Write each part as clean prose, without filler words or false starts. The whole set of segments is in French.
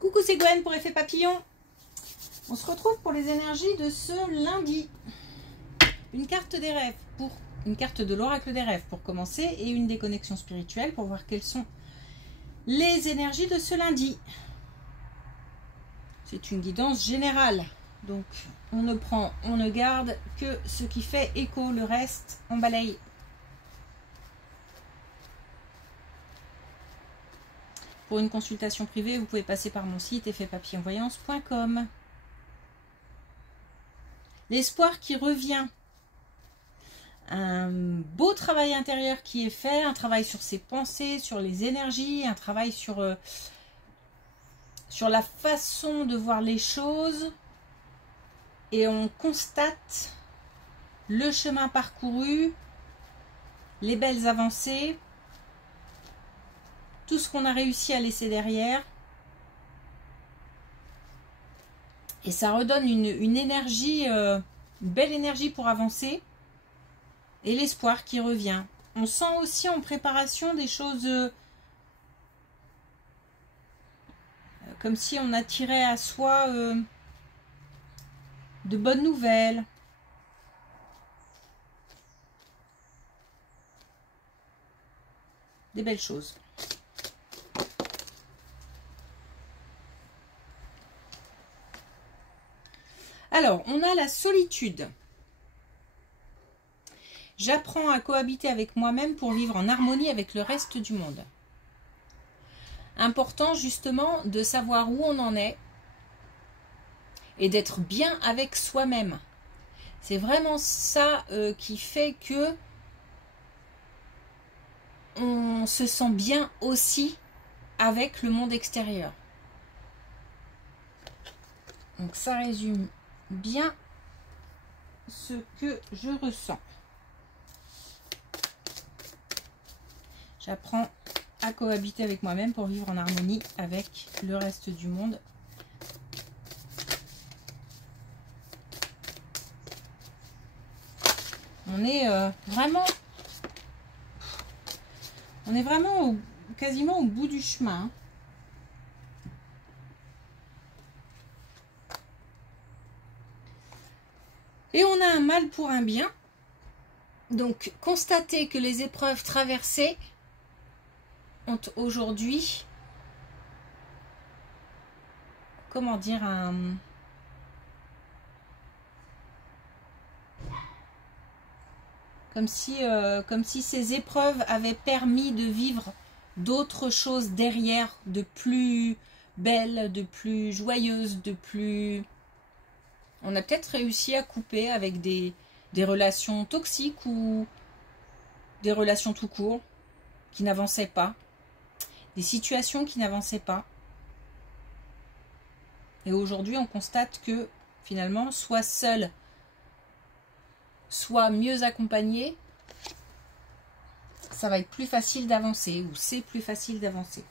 Coucou, c'est Gwen pour Effet Papillon. On se retrouve pour les énergies de ce lundi. Une carte des rêves pour une carte de l'oracle des rêves pour commencer et une des connexions spirituelles pour voir quelles sont les énergies de ce lundi. C'est une guidance générale. Donc on ne prend, on ne garde que ce qui fait écho, le reste on balaye. Pour une consultation privée, vous pouvez passer par mon site effetpapillonvoyance.com. L'espoir qui revient. Un beau travail intérieur qui est fait, un travail sur ses pensées, sur les énergies, un travail sur la façon de voir les choses. Et on constate le chemin parcouru, les belles avancées, tout ce qu'on a réussi à laisser derrière. Et ça redonne une énergie, une belle énergie pour avancer. Et l'espoir qui revient. On sent aussi en préparation des choses comme si on attirait à soi de bonnes nouvelles. Des belles choses. Alors, on a la solitude. J'apprends à cohabiter avec moi-même pour vivre en harmonie avec le reste du monde. Important justement de savoir où on en est et d'être bien avec soi-même. C'est vraiment ça qui fait que on se sent bien aussi avec le monde extérieur. Donc ça résume bien ce que je ressens. J'apprends à cohabiter avec moi-même pour vivre en harmonie avec le reste du monde. On est vraiment quasiment au bout du chemin. Et on a un mal pour un bien. Donc, constater que les épreuves traversées ont aujourd'hui, comment dire, comme si ces épreuves avaient permis de vivre d'autres choses derrière, de plus belles, de plus joyeuses, de plus... On a peut-être réussi à couper avec des relations toxiques ou des relations tout court qui n'avançaient pas, des situations qui n'avançaient pas. Et aujourd'hui, on constate que finalement, soit seul, soit mieux accompagné, ça va être plus facile d'avancer ou c'est plus facile d'avancer.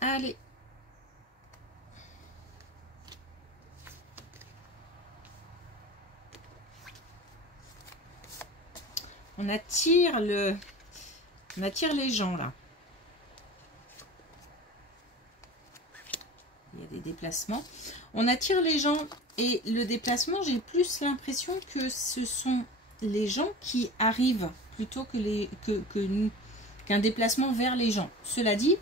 Allez. On attire les gens là. Il y a des déplacements. On attire les gens et le déplacement, j'ai plus l'impression que ce sont les gens qui arrivent plutôt qu'un déplacement vers les gens. Cela dit,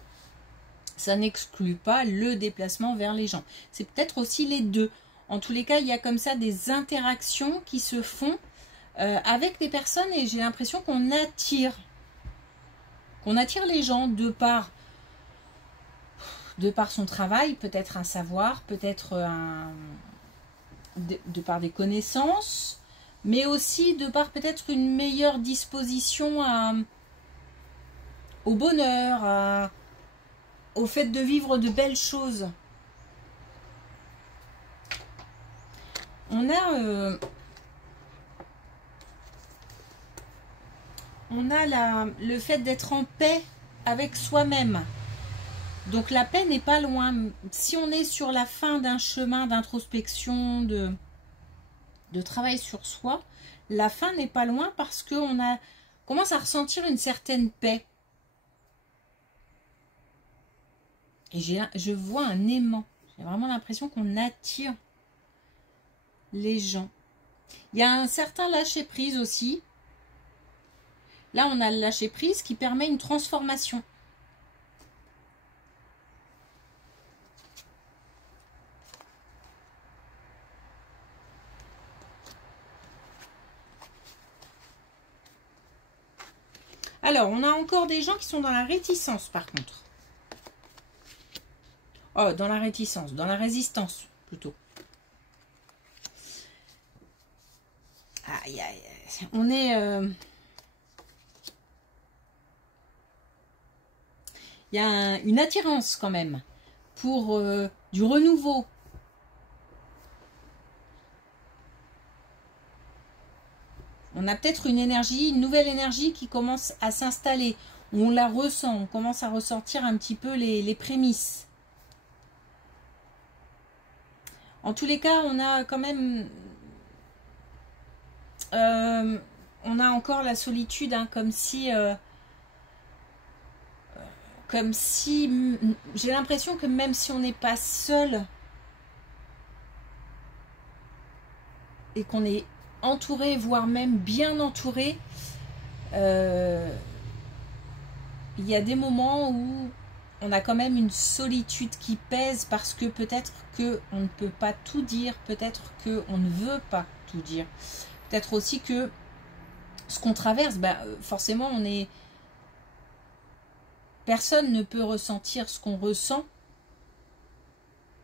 ça n'exclut pas le déplacement vers les gens. C'est peut-être aussi les deux. En tous les cas, il y a comme ça des interactions qui se font avec des personnes et j'ai l'impression qu'on attire les gens de par son travail, peut-être un savoir, peut-être de par des connaissances, mais aussi de par peut-être une meilleure disposition au bonheur, au fait de vivre de belles choses. On a le fait d'être en paix avec soi-même. Donc la paix n'est pas loin. Si on est sur la fin d'un chemin d'introspection, de travail sur soi, la fin n'est pas loin parce qu'on commence à ressentir une certaine paix. Et je vois un aimant. J'ai vraiment l'impression qu'on attire les gens. Il y a un certain lâcher-prise aussi. Là, on a le lâcher-prise qui permet une transformation. Alors, on a encore des gens qui sont dans la réticence, par contre. Oh, dans la réticence, dans la résistance, plutôt. Aïe, aïe, aïe. On est... Il y a une attirance, quand même, pour du renouveau. On a peut-être une énergie, une nouvelle énergie qui commence à s'installer. On la ressent, on commence à ressentir un petit peu les prémices. En tous les cas, on a quand même... on a encore la solitude, hein, comme si... j'ai l'impression que même si on n'est pas seul et qu'on est entouré, voire même bien entouré, il y a des moments où on a quand même une solitude qui pèse parce que peut-être qu'on ne peut pas tout dire, peut-être qu'on ne veut pas tout dire, peut-être aussi que ce qu'on traverse, forcément personne ne peut ressentir ce qu'on ressent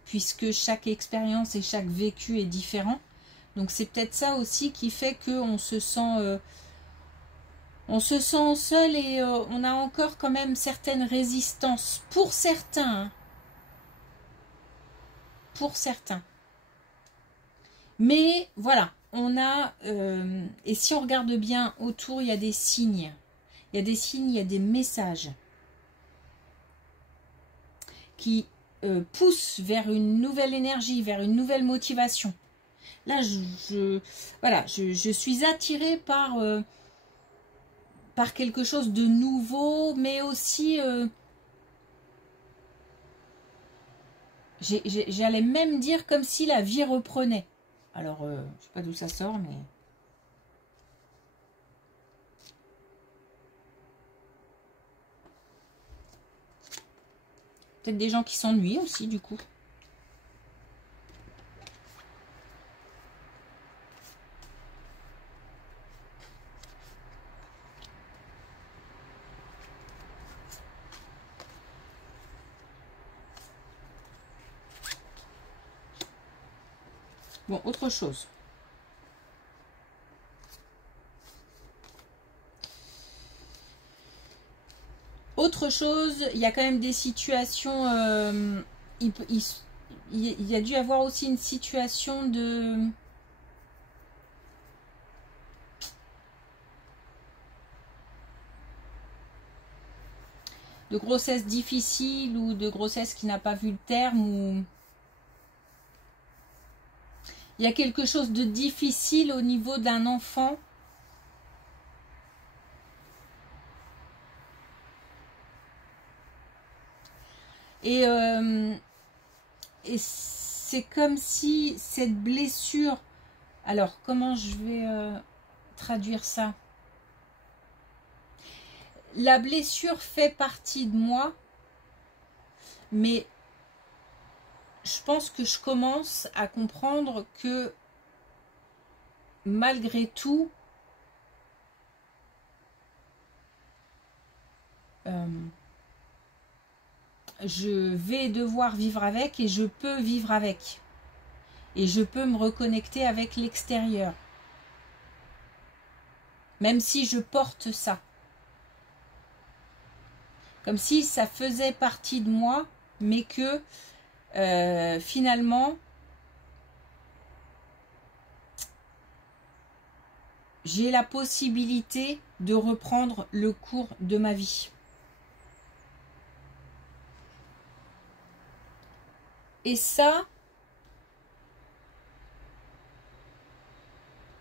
puisque chaque expérience et chaque vécu est différent. Donc c'est peut-être ça aussi qui fait qu'on se sent seul et on a encore quand même certaines résistances pour certains. Hein. Pour certains. Mais voilà, on a... et si on regarde bien autour, il y a des signes. Il y a des signes, il y a des messages qui poussent vers une nouvelle énergie, vers une nouvelle motivation. Là, je suis attirée par quelque chose de nouveau, mais aussi, j'allais même dire comme si la vie reprenait. Alors, je sais pas d'où ça sort, mais... Peut-être des gens qui s'ennuient aussi, du coup. Bon, autre chose. Autre chose, il y a quand même des situations... il y a dû y avoir aussi une situation de grossesse difficile ou de grossesse qui n'a pas vu le terme. Ou... Il y a quelque chose de difficile au niveau d'un enfant. Et c'est comme si cette blessure... Alors, comment je vais traduire ça? La blessure fait partie de moi, mais je pense que je commence à comprendre que malgré tout, je vais devoir vivre avec et je peux vivre avec. Et je peux me reconnecter avec l'extérieur. Même si je porte ça. Comme si ça faisait partie de moi, mais que finalement, j'ai la possibilité de reprendre le cours de ma vie. Et ça,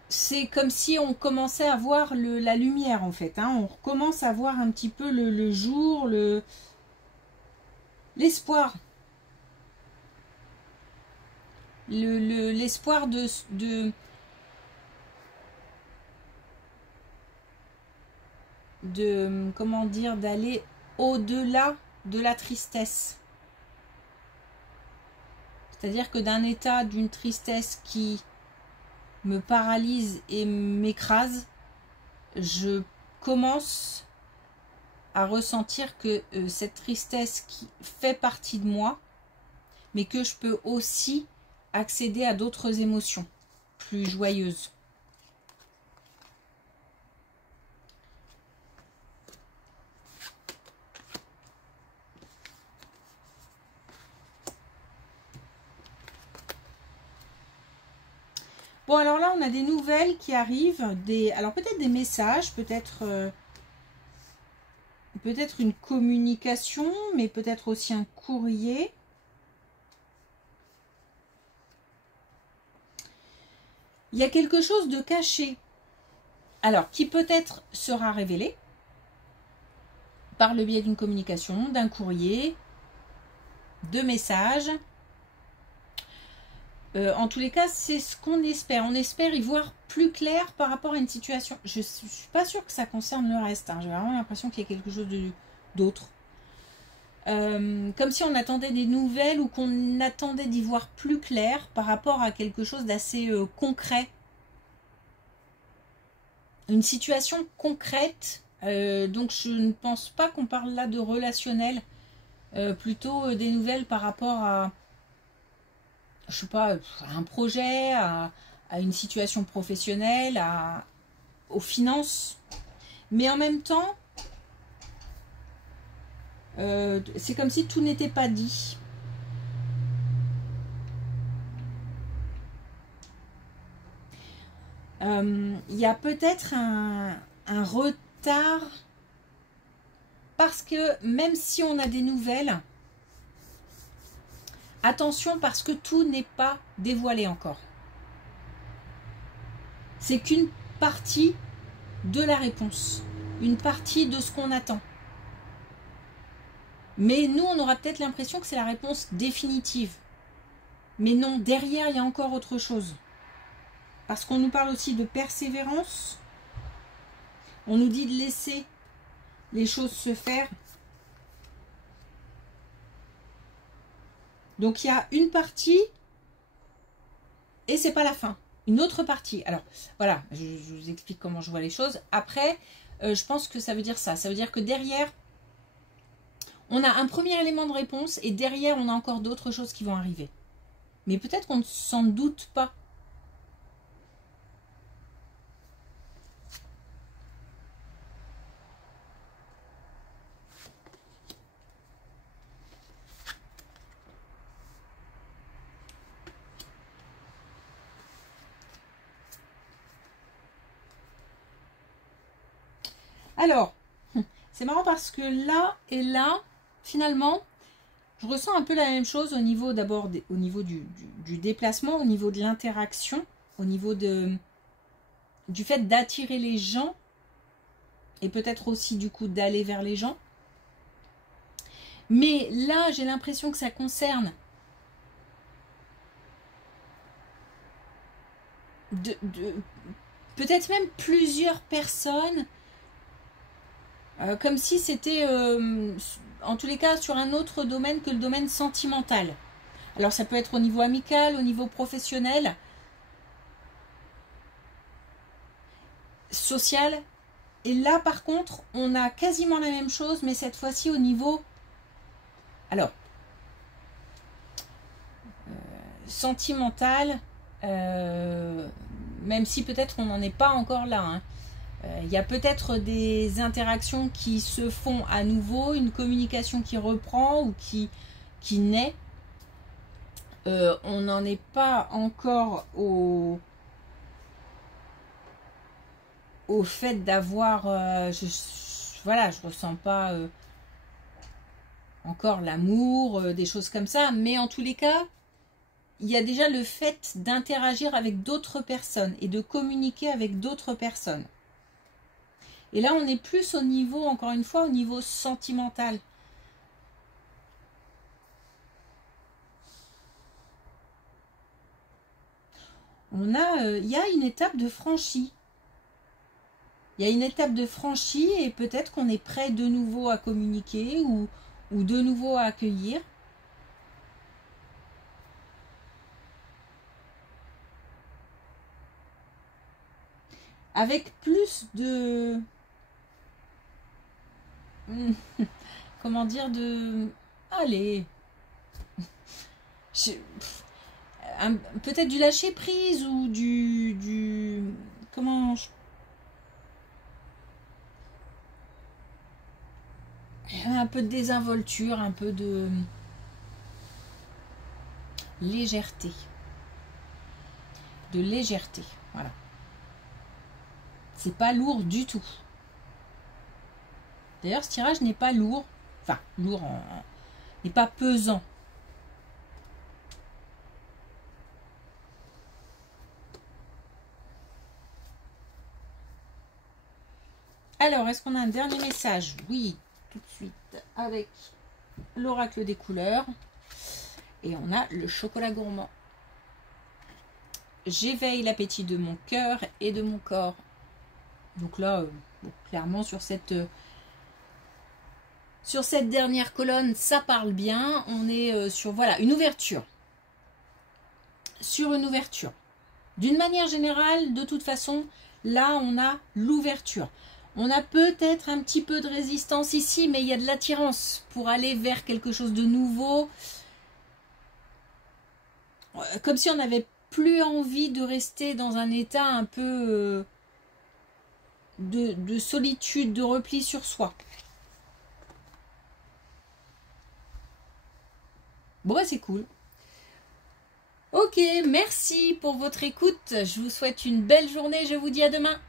c'est comme si on commençait à voir la lumière en fait. Hein. On recommence à voir un petit peu le jour, l'espoir. L'espoir comment dire, d'aller au-delà de la tristesse. C'est-à-dire que d'un état d'une tristesse qui me paralyse et m'écrase, je commence à ressentir que cette tristesse qui fait partie de moi, mais que je peux aussi accéder à d'autres émotions plus joyeuses. Bon, alors là, on a des nouvelles qui arrivent, alors peut-être des messages, peut-être une communication, mais peut-être aussi un courrier. Il y a quelque chose de caché, alors qui peut-être sera révélé par le biais d'une communication, d'un courrier, de messages. En tous les cas, c'est ce qu'on espère. On espère y voir plus clair par rapport à une situation. Je ne suis pas sûre que ça concerne le reste. Hein. J'ai vraiment l'impression qu'il y a quelque chose d'autre. Comme si on attendait des nouvelles ou qu'on attendait d'y voir plus clair par rapport à quelque chose d'assez concret. Une situation concrète. Donc je ne pense pas qu'on parle là de relationnel. Plutôt des nouvelles par rapport à... je sais pas, à un projet, à une situation professionnelle, aux finances. Mais en même temps, c'est comme si tout n'était pas dit. Il y a peut-être un retard parce que même si on a des nouvelles, attention parce que tout n'est pas dévoilé encore. C'est qu'une partie de la réponse, une partie de ce qu'on attend. Mais nous, on aura peut-être l'impression que c'est la réponse définitive. Mais non, derrière, il y a encore autre chose. Parce qu'on nous parle aussi de persévérance. On nous dit de laisser les choses se faire. Donc il y a une partie et c'est pas la fin. Une autre partie. Alors voilà, je vous explique comment je vois les choses. Après, je pense que ça veut dire ça. Ça veut dire que derrière, on a un premier élément de réponse et derrière, on a encore d'autres choses qui vont arriver. Mais peut-être qu'on ne s'en doute pas. Alors, c'est marrant parce que là et là, finalement, je ressens un peu la même chose au niveau d'abord, au niveau du déplacement, au niveau de l'interaction, au niveau du fait d'attirer les gens et peut-être aussi du coup d'aller vers les gens. Mais là, j'ai l'impression que ça concerne peut-être même plusieurs personnes. Comme si c'était, en tous les cas, sur un autre domaine que le domaine sentimental. Alors ça peut être au niveau amical, au niveau professionnel, social. Et là, par contre, on a quasiment la même chose, mais cette fois-ci au niveau... Alors, sentimental, même si peut-être on n'en est pas encore là, hein. Il y a peut-être des interactions qui se font à nouveau, une communication qui reprend ou qui naît. On n'en est pas encore au fait d'avoir... voilà, je ressens pas encore l'amour, des choses comme ça. Mais en tous les cas, il y a déjà le fait d'interagir avec d'autres personnes et de communiquer avec d'autres personnes. Et là, on est plus au niveau, encore une fois, au niveau sentimental. il y a une étape de franchie. Il y a une étape de franchie et peut-être qu'on est prêt de nouveau à communiquer ou de nouveau à accueillir. Avec plus de... Comment dire de... Allez. Peut-être du lâcher prise ou du... Comment... Un peu de désinvolture, un peu de légèreté. De légèreté, voilà. C'est pas lourd du tout. D'ailleurs, ce tirage n'est pas lourd. Enfin, lourd, n'est pas pesant. Alors, est-ce qu'on a un dernier message? Oui, tout de suite, avec l'oracle des couleurs. Et on a le chocolat gourmand. J'éveille l'appétit de mon cœur et de mon corps. Donc là, bon, clairement, sur cette dernière colonne, ça parle bien. On est sur, voilà, une ouverture. Sur une ouverture. D'une manière générale, de toute façon, là, on a l'ouverture. On a peut-être un petit peu de résistance ici, mais il y a de l'attirance pour aller vers quelque chose de nouveau. Comme si on n'avait plus envie de rester dans un état un peu de solitude, de repli sur soi. Bon, bah, c'est cool. Ok, merci pour votre écoute. Je vous souhaite une belle journée. Je vous dis à demain.